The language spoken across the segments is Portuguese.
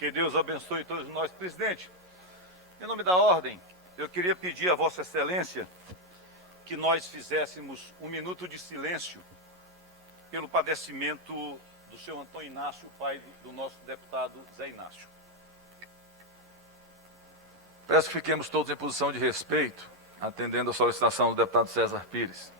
Que Deus abençoe todos nós. Presidente, em nome da ordem, eu queria pedir a Vossa Excelência que nós fizéssemos um minuto de silêncio pelo padecimento do senhor Antônio Inácio, pai do nosso deputado Zé Inácio. Peço que fiquemos todos em posição de respeito, atendendo a solicitação do deputado César Pires.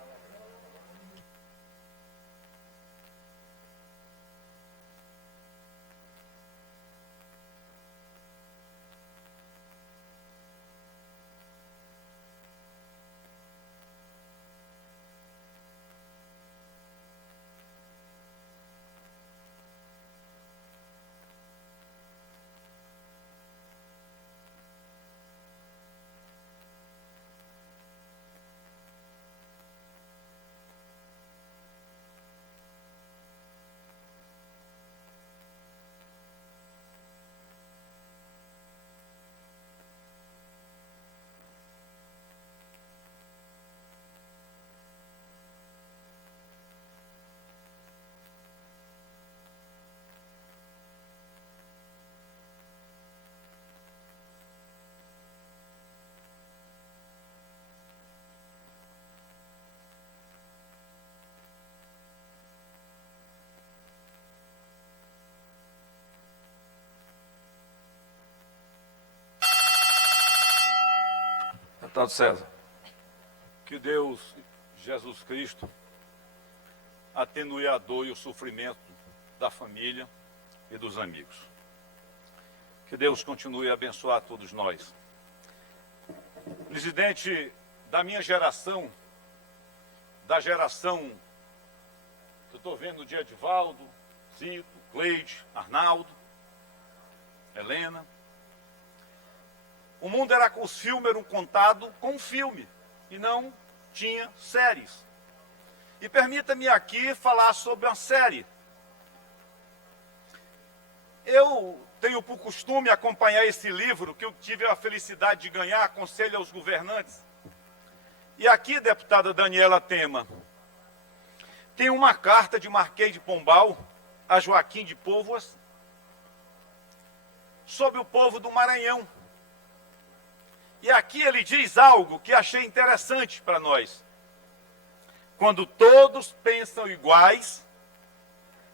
Deputado César, que Deus, Jesus Cristo, atenue a dor e o sofrimento da família e dos amigos. Que Deus continue a abençoar todos nós. Presidente, da minha geração, da geração que eu estou vendo de Edivaldo, Zito, Cleide, Arnaldo, Helena, o mundo era, os filmes eram contados com filme e não tinha séries. E permita-me aqui falar sobre uma série. Eu tenho por costume acompanhar esse livro que eu tive a felicidade de ganhar, Aconselho aos Governantes. E aqui, deputada Daniela Tema, tem uma carta de Marquês de Pombal a Joaquim de Póvoas sobre o povo do Maranhão. E aqui ele diz algo que achei interessante para nós. Quando todos pensam iguais,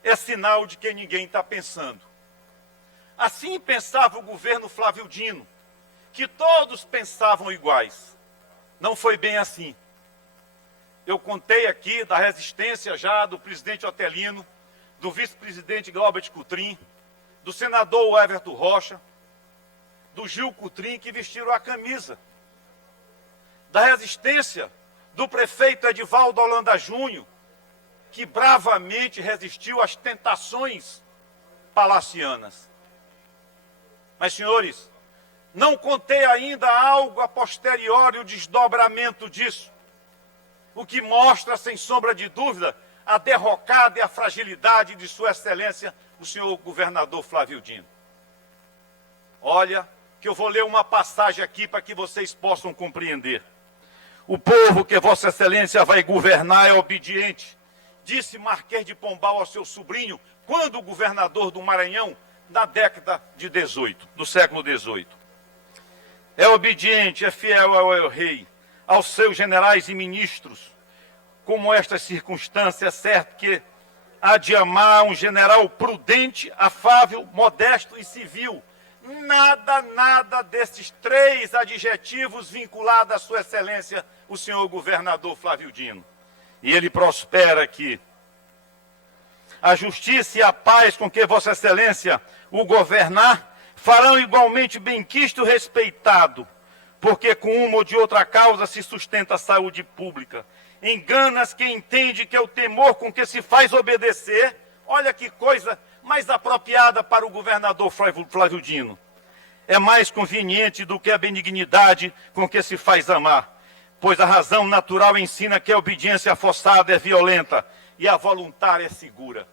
é sinal de que ninguém está pensando. Assim pensava o governo Flávio Dino, que todos pensavam iguais. Não foi bem assim. Eu contei aqui da resistência já do presidente Otelino, do vice-presidente Glauber Coutrin, do senador Everton Rocha, do Gil Coutrin, que vestiram a camisa, da resistência do prefeito Edivaldo Holanda Júnior, que bravamente resistiu às tentações palacianas. Mas, senhores, não contei ainda algo a posteriori, o desdobramento disso, o que mostra, sem sombra de dúvida, a derrocada e a fragilidade de Sua Excelência, o senhor governador Flávio Dino. Olha, que eu vou ler uma passagem aqui para que vocês possam compreender. O povo que Vossa Excelência vai governar é obediente, disse Marquês de Pombal ao seu sobrinho, quando governador do Maranhão, na década de 18, do século XVIII. É obediente, é fiel ao rei, aos seus generais e ministros. Como estas circunstâncias, é certo que há de amar um general prudente, afável, modesto e civil. Nada desses três adjetivos vinculados à Sua Excelência, o senhor governador Flávio Dino. E ele prospera aqui. A justiça e a paz com que Vossa Excelência o governar farão igualmente benquisto e respeitado, porque com uma ou de outra causa se sustenta a saúde pública. Engana-se quem entende que é o temor com que se faz obedecer. Olha que coisa mais apropriada para o governador Flávio Dino. É mais conveniente do que a benignidade com que se faz amar, pois a razão natural ensina que a obediência forçada é violenta e a voluntária é segura,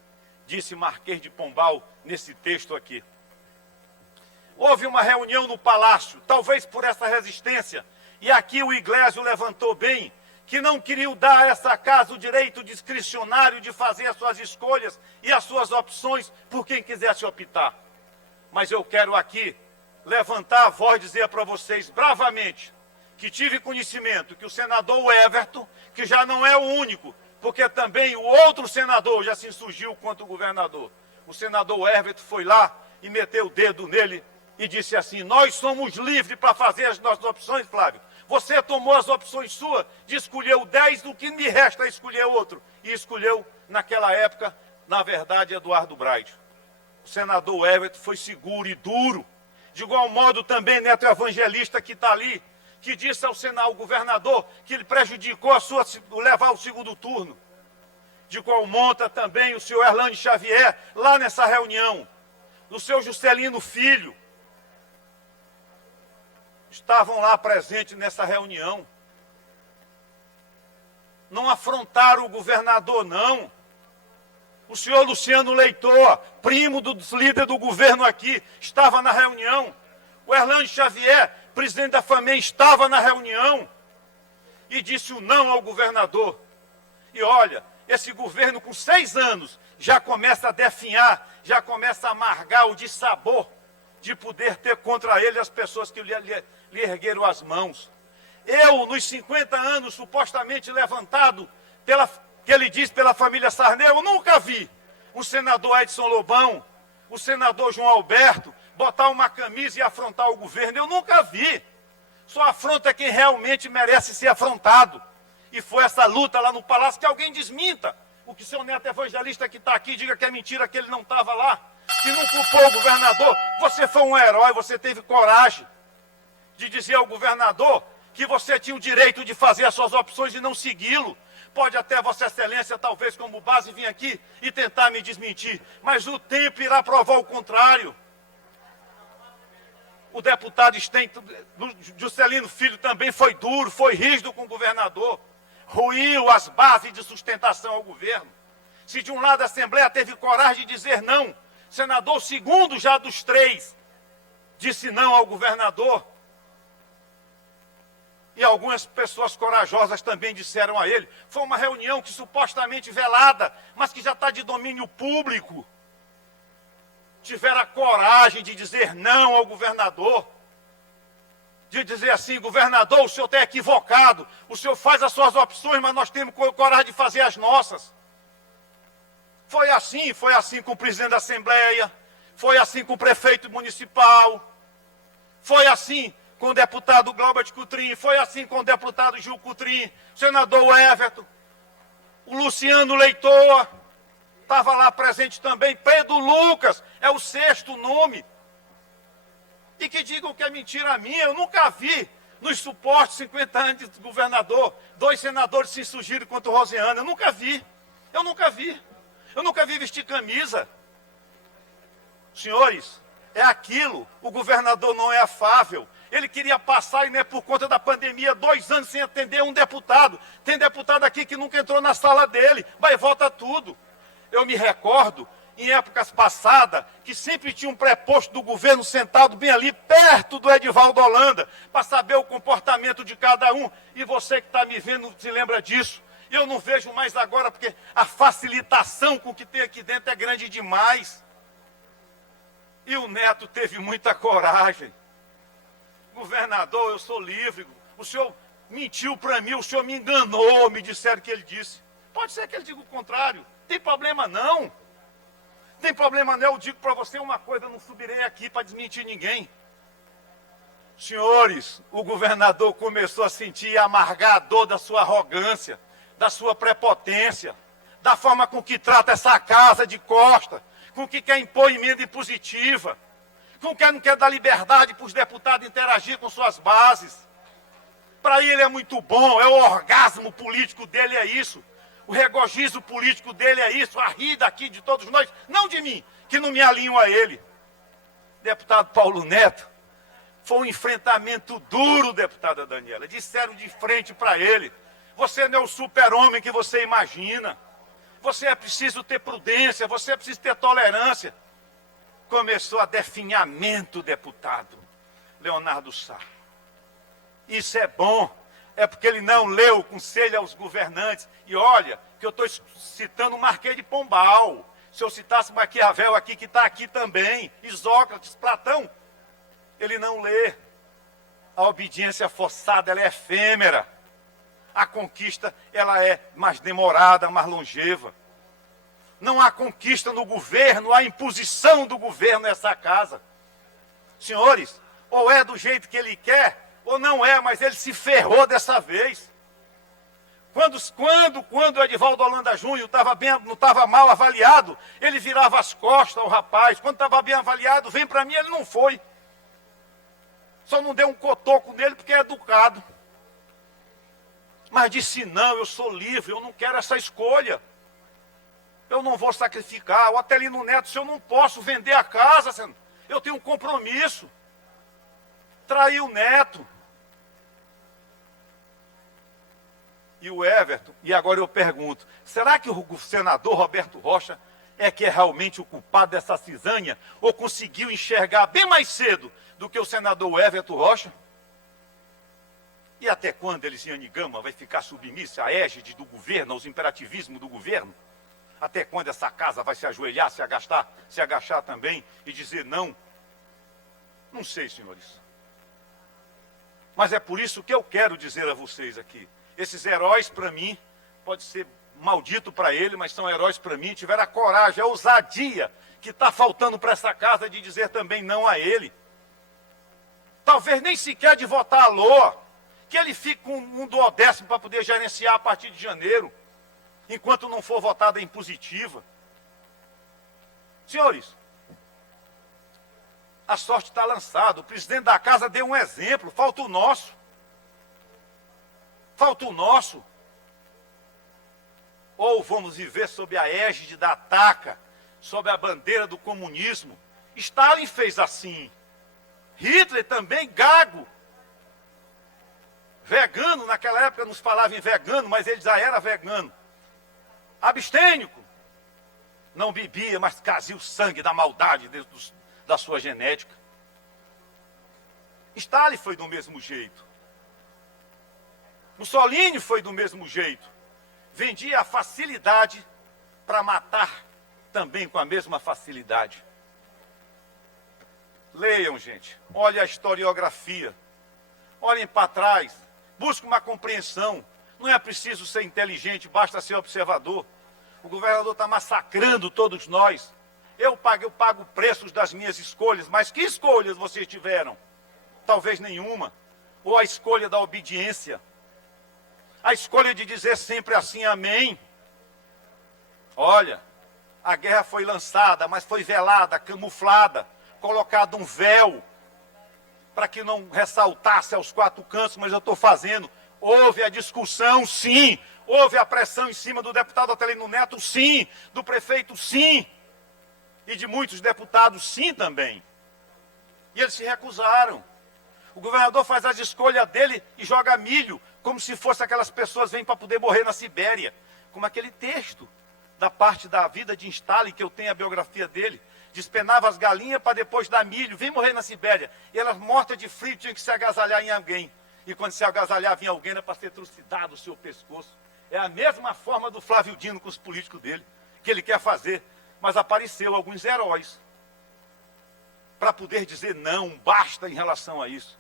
disse Marquês de Pombal nesse texto aqui. Houve uma reunião no palácio, talvez por essa resistência, e aqui o Iglesias levantou bem, que não queriam dar a essa casa o direito discricionário de fazer as suas escolhas e as suas opções por quem quisesse optar. Mas eu quero aqui levantar a voz e dizer para vocês bravamente que tive conhecimento que o senador Everton, que já não é o único, porque também o outro senador já se insurgiu contra o governador. O senador Everton foi lá e meteu o dedo nele e disse assim: nós somos livres para fazer as nossas opções, Flávio. Você tomou as opções suas de escolher o 10, do que me resta escolher outro. E escolheu, naquela época, na verdade, Eduardo Braide. O senador Everton foi seguro e duro. De igual modo também Neto Evangelista, que está ali, que disse ao governador que ele prejudicou levar o segundo turno. De igual monta também o senhor Erlânio Xavier, lá nessa reunião. O seu Juscelino Filho, estavam lá presentes nessa reunião. Não afrontaram o governador, não. O senhor Luciano Leitor, primo dos líderes do governo aqui, estava na reunião. O Erlânio Xavier, presidente da FAMEM, estava na reunião e disse o não ao governador. E olha, esse governo com 6 anos já começa a definhar, já começa a amargar o dissabor de poder ter contra ele as pessoas que lhe ergueram as mãos. Eu, nos 50 anos supostamente levantado, que ele diz pela família Sarney, eu nunca vi o senador Edson Lobão, o senador João Alberto, botar uma camisa e afrontar o governo. Eu nunca vi. Só afronta quem realmente merece ser afrontado. E foi essa luta lá no Palácio, que alguém desminta o que seu Neto Evangelista que está aqui, diga que é mentira, que ele não estava lá, que não culpou o governador. Você foi um herói, você teve coragem de dizer ao governador que você tinha o direito de fazer as suas opções e não segui-lo. Pode até Vossa Excelência, talvez como base, vir aqui e tentar me desmentir, mas o tempo irá provar o contrário. O deputado Juscelino Filho também foi duro, foi rígido com o governador, ruiu as bases de sustentação ao governo. Se de um lado a Assembleia teve coragem de dizer não, senador segundo já dos 3 disse não ao governador. E algumas pessoas corajosas também disseram a ele. Foi uma reunião que supostamente velada, mas que já está de domínio público. Tiveram a coragem de dizer não ao governador. De dizer assim: governador, o senhor está equivocado. O senhor faz as suas opções, mas nós temos coragem de fazer as nossas. Foi assim com o presidente da Assembleia. Foi assim com o prefeito municipal. Foi assim com o deputado Glauber Coutrin, foi assim com o deputado Gil Coutrin, o senador Everton, o Luciano Leitor, estava lá presente também, Pedro Lucas, é o 6º nome. E que digam que é mentira minha, eu nunca vi, nos supostos 50 anos de governador, 2 senadores se insurgiram contra o Rosiana, eu nunca vi vestir camisa. Senhores, é aquilo, o governador não é afável. Ele queria passar, e não é por conta da pandemia, 2 anos sem atender um deputado. Tem deputado aqui que nunca entrou na sala dele, vai e volta tudo. Eu me recordo, em épocas passadas, que sempre tinha um preposto do governo sentado bem ali, perto do Edivaldo Holanda, para saber o comportamento de cada um. E você que está me vendo se lembra disso. Eu não vejo mais agora, porque a facilitação com o que tem aqui dentro é grande demais. E o Neto teve muita coragem. Governador, eu sou livre. O senhor mentiu para mim, o senhor me enganou, me disseram que ele disse. Pode ser que ele diga o contrário. Tem problema não. Tem problema não. Eu digo para você uma coisa, eu não subirei aqui para desmentir ninguém. Senhores, o governador começou a sentir a amargar a dor da sua arrogância, da sua prepotência, da forma com que trata essa casa de costa, com que quer impor emenda impositiva, com que não quer dar liberdade para os deputados interagir com suas bases. Para ele é muito bom, é o orgasmo político dele, é isso. O regozijo político dele é isso, a rida aqui de todos nós, não de mim, que não me alinho a ele. Deputado Paulo Neto, foi um enfrentamento duro, deputada Daniela. Disseram de frente para ele: você não é o super-homem que você imagina. Você é preciso ter prudência, você é preciso ter tolerância. Começou a definhamento, deputado Leonardo Sá. Isso é bom, é porque ele não leu o conselho aos governantes. E olha, que eu estou citando o Marquês de Pombal. Se eu citasse Maquiavel aqui, que está aqui também, Isócrates, Platão, ele não lê. A obediência forçada, ela é efêmera. A conquista, ela é mais demorada, mais longeva. Não há conquista no governo, há imposição do governo nessa casa. Senhores, ou é do jeito que ele quer, ou não é, mas ele se ferrou dessa vez. Quando o Edivaldo Holanda Júnior não estava mal avaliado, ele virava as costas ao rapaz. Quando estava bem avaliado, vem para mim, ele não foi. Só não deu um cotoco nele porque é educado. Mas disse, não, eu sou livre, eu não quero essa escolha. Eu não vou sacrificar. O Atelino Neto, se eu não posso vender a casa, eu tenho um compromisso. Traí o Neto. E o Everton, e agora eu pergunto, será que o senador Roberto Rocha é que é realmente o culpado dessa cisanha? Ou conseguiu enxergar bem mais cedo do que o senador Everton Rocha? E até quando Elisiane Gama vai ficar submissa à égide do governo, aos imperativismos do governo? Até quando essa casa vai se ajoelhar, se agachar também e dizer não? Não sei, senhores. Mas é por isso que eu quero dizer a vocês aqui. Esses heróis, para mim, pode ser maldito para ele, mas são heróis para mim. Tiveram a coragem, a ousadia que está faltando para essa casa de dizer também não a ele. Talvez nem sequer de votar a LOA, que ele fique com um duodécimo para poder gerenciar a partir de janeiro, enquanto não for votada a impositiva. Senhores, a sorte está lançada. O presidente da casa deu um exemplo, falta o nosso. Falta o nosso. Ou vamos viver sob a égide da ataca, sob a bandeira do comunismo. Stalin fez assim. Hitler também, gago. Vegano, naquela época nos falava em vegano, mas ele já era vegano. Abstênico. Não bebia, mas trazia o sangue da maldade da sua genética. Stalin foi do mesmo jeito. Mussolini foi do mesmo jeito. Vendia a facilidade para matar também com a mesma facilidade. Leiam, gente. Olhem a historiografia. Olhem para trás. Busquem uma compreensão. Não é preciso ser inteligente, basta ser observador. O governador está massacrando todos nós. Eu pago preços das minhas escolhas, mas que escolhas vocês tiveram? Talvez nenhuma. Ou a escolha da obediência. A escolha de dizer sempre assim, amém. Olha, a guerra foi lançada, mas foi velada, camuflada, colocado um véu, para que não ressaltasse aos quatro cantos, mas eu estou fazendo. Houve a discussão, sim. Houve a pressão em cima do deputado Atelino Neto, sim. Do prefeito, sim. E de muitos deputados, sim, também. E eles se recusaram. O governador faz as escolhas dele e joga milho, como se fosse aquelas pessoas que vêm para poder morrer na Sibéria. Como aquele texto da parte da vida de Stalin, que eu tenho a biografia dele. Despenava as galinhas para depois dar milho, vem morrer na Sibéria. E elas mortas de frio tinham que se agasalhar em alguém. E quando se agasalhava em alguém era para ser trucidado o seu pescoço. É a mesma forma do Flávio Dino com os políticos dele, que ele quer fazer. Mas apareceu alguns heróis para poder dizer não, basta em relação a isso.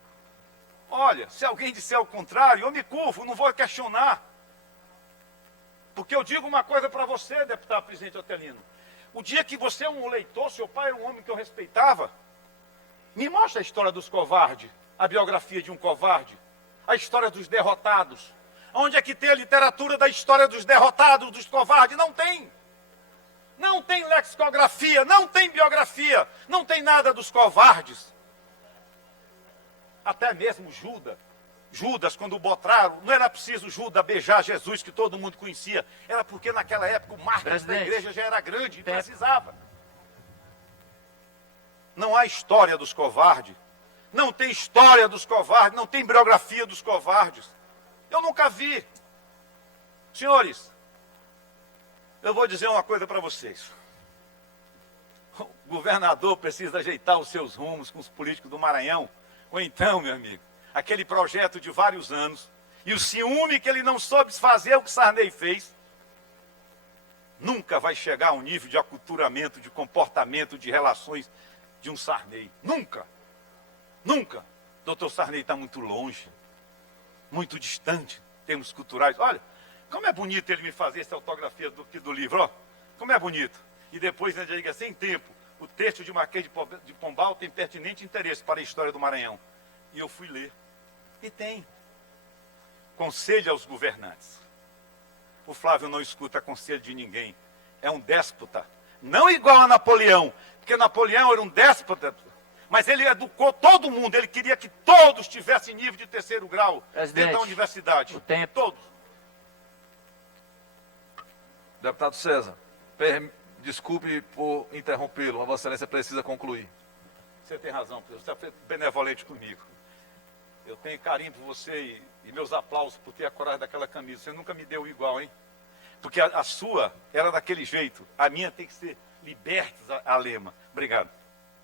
Olha, se alguém disser o contrário, eu me curvo, não vou questionar. Porque eu digo uma coisa para você, deputado presidente Otelino. O dia que você é um eleitor, seu pai era um homem que eu respeitava, me mostra a história dos covardes, a biografia de um covarde, a história dos derrotados. Onde é que tem a literatura da história dos derrotados, dos covardes? Não tem. Não tem lexicografia, não tem biografia, não tem nada dos covardes. Até mesmo Judas, quando o botaram, não era preciso Judas beijar Jesus, que todo mundo conhecia. Era porque naquela época o marketing da igreja já era grande e precisava. Não há história dos covardes. Não tem história dos covardes, não tem biografia dos covardes. Eu nunca vi. Senhores, eu vou dizer uma coisa para vocês. O governador precisa ajeitar os seus rumos com os políticos do Maranhão. Ou então, meu amigo, aquele projeto de vários anos, e o ciúme que ele não soube fazer o que Sarney fez. nunca vai chegar ao nível de aculturamento, de comportamento, de relações de um Sarney. Nunca. Nunca. Doutor Sarney está muito longe, muito distante em termos culturais. Olha, como é bonito ele me fazer essa autografia do livro, ó. Como é bonito. E depois ele diga, sem tempo, o texto de Marquês de Pombal tem pertinente interesse para a história do Maranhão. E eu fui ler. E tem. Conselho aos governantes. O Flávio não escuta conselho de ninguém. É um déspota. Não igual a Napoleão, porque Napoleão era um déspota, mas ele educou todo mundo. Ele queria que todos tivessem nível de terceiro grau dentro da universidade. Todos. Deputado César, desculpe por interrompê-lo, mas Vossa Excelência precisa concluir. Você tem razão, você foi benevolente comigo. Eu tenho carinho por você e meus aplausos por ter a coragem daquela camisa. Você nunca me deu igual, hein? Porque a sua era daquele jeito. A minha tem que ser libertas a lema. Obrigado.